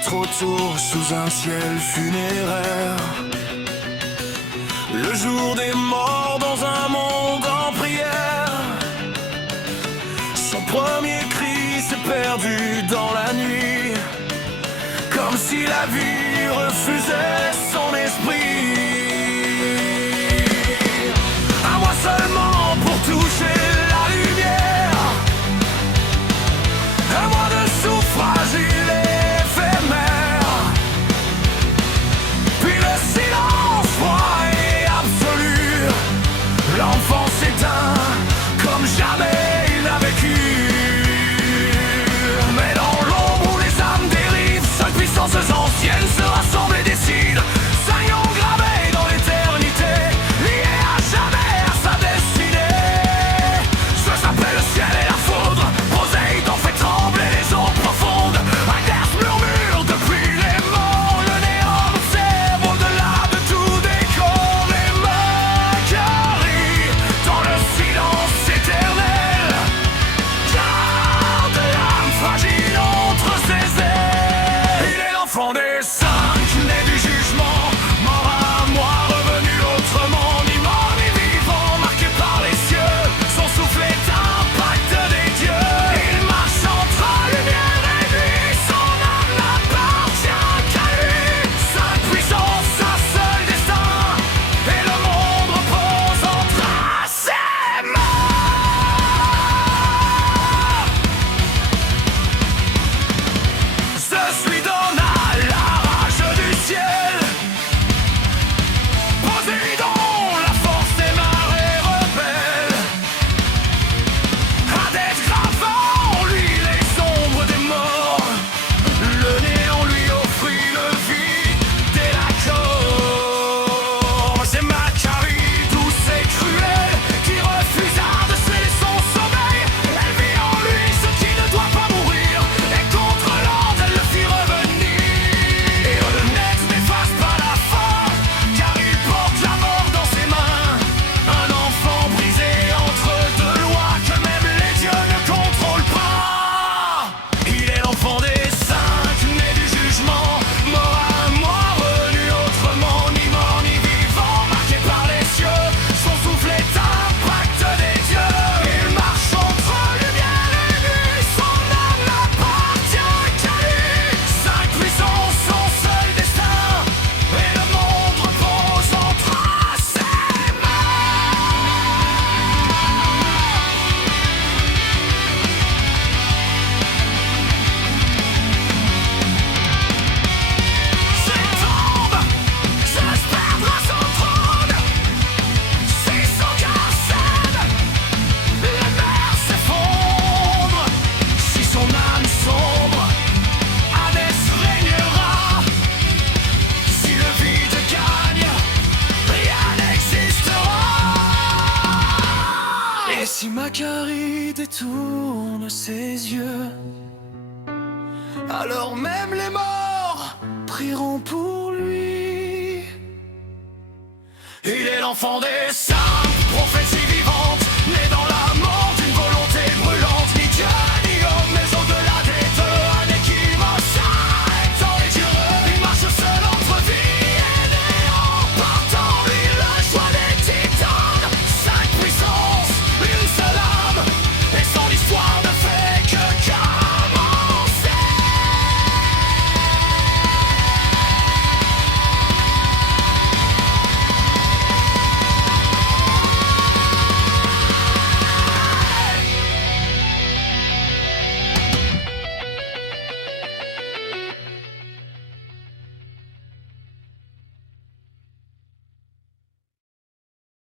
trop tôt sous un ciel funéraire. Le jour des morts dans un monde en prière. Son premier cri s'est perdu dans la nuit, comme si la vie refusait son esprit. À moi seulement pour toucher la lumière, un mois de souffrage il est éphémère. Puis le silence froid et absolu, l'enfant s'éteint comme jamais il n'a vécu. Mais dans l'ombre où les âmes dérivent, seules puissances anciennes se rassemblent et décident. Saillons gravés dans l'éternité, liés à jamais à sa destinée. Ce s'appelle le ciel et la foudre, Poséidon fait trembler les eaux profondes. Agnès murmure depuis les morts, le néant observe au-delà de tout décor. Et Macarie, dans le silence éternel, garde l'âme fragile entre ses ailes. Il est l'enfant des cinq, né du jugement, mort à moi, revenu autrement, ni mort ni vivant, marqué par les cieux. Son souffle est un pacte des dieux. Il marche entre lumière et nuit, son âme n'appartient qu'à lui. Cinq puissances, un seul destin, et le monde repose entre ses mains. Zeus lui donna la rage du ciel, Poséidon la force des marées rebelles, Hadès grava en lui les ombres des morts, le néant lui offrit le vide et la cause. C'est Macarie, douce et cruelle, qui refusa de céder son sommeil. Elle vit en lui ce qui ne doit pas mourir, et contre l'ordre elle le fit revenir. Et le net n'efface pas la fin, car il porte la mort dans ses mains. Un enfant brisé entre deux lois que même les dieux ne contrôlent pas. Il est l'enfant des cinq, né du jugement, mort à moi, revenu autrement, ni mort ni vivant, marqué par les cieux. Son souffle est un pacte des dieux. Il marche entre lumière et nuit, son âme n'appartient qu'à lui. Cinq puissances, son seul destin, et le monde repose entre ses mains. S'il tombe, Zeus perdra son trône. Si son cœur cède, les mers s'effondrent. Si son âme sombre, Hadès régnera. Si le vide gagne, rien n'existera. Et si Macarie détourne ses yeux, alors même les morts prieront pour lui. Il est l'enfant des saints, prophètes